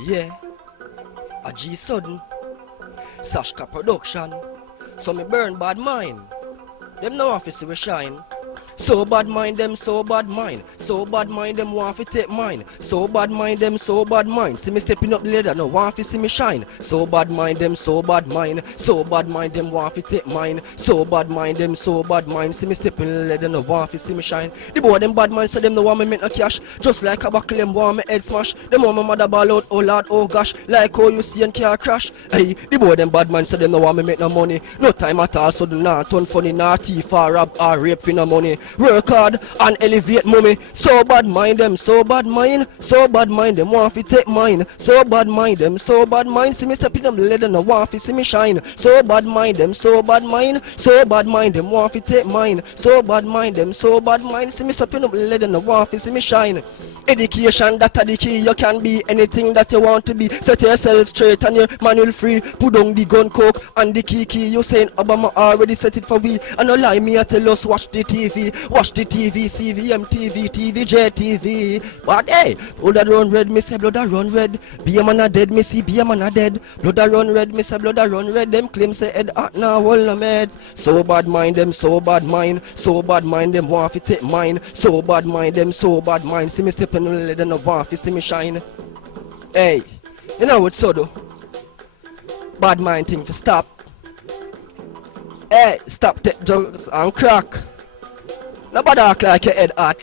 Yeah, a G sudden, Sashka production. So me burn bad mind. Them no office we shine. So bad mind them, so bad mind. So bad mind them want fi take mine. So bad mind them, so bad mind. See me stepping up the ladder, no want fi see me shine. So bad mind them, so bad mind. So bad mind them want fi take mine. So bad mind them, so bad mind. See me stepping the ladder, no want fi see me shine. The boy them bad mind, so them no want me make no cash. Just like a buckle, them want me head smash. Them want my mother ball out, oh lord, oh gosh. Like how you see and car crash. Hey, the boy them bad mind, so them no want me make no money. No time at all, so do not turn funny, not thief or rob or rape for no money. Work hard and elevate mommy. So bad mind them, so bad mind. So bad mind them want fi take mine. So bad mind them, so bad mind. See me stepping up the ladder, no want fi see me shine. So bad mind them, so bad mind. So bad mind them want fi take mine. So bad mind them, so bad mind. See me stepping up the ladder, no want fi see me shine. Education, that the key. You can be anything that you want to be. Set yourself straight and your manual free. Put down the gun coke and the key. You saying Obama already set it for we. And no lie, me I tell us watch the TV. Watch the TV, CVM TV, TVJ TV. But hey, blood a run red, me say blood a run red. Be a man a dead, me see be a man a dead. Blood a run red, me say blood a run red. Them claim say head hot now, all the meds. So bad mind them, so bad mind. So bad mind them want fi take mine. So bad mind them, so bad mind. See me stepping on the ladder, no want fi see me shine. Hey, you know what so do? Bad mind thing for stop. Hey, stop take drugs and crack. Nobody act like your head hot.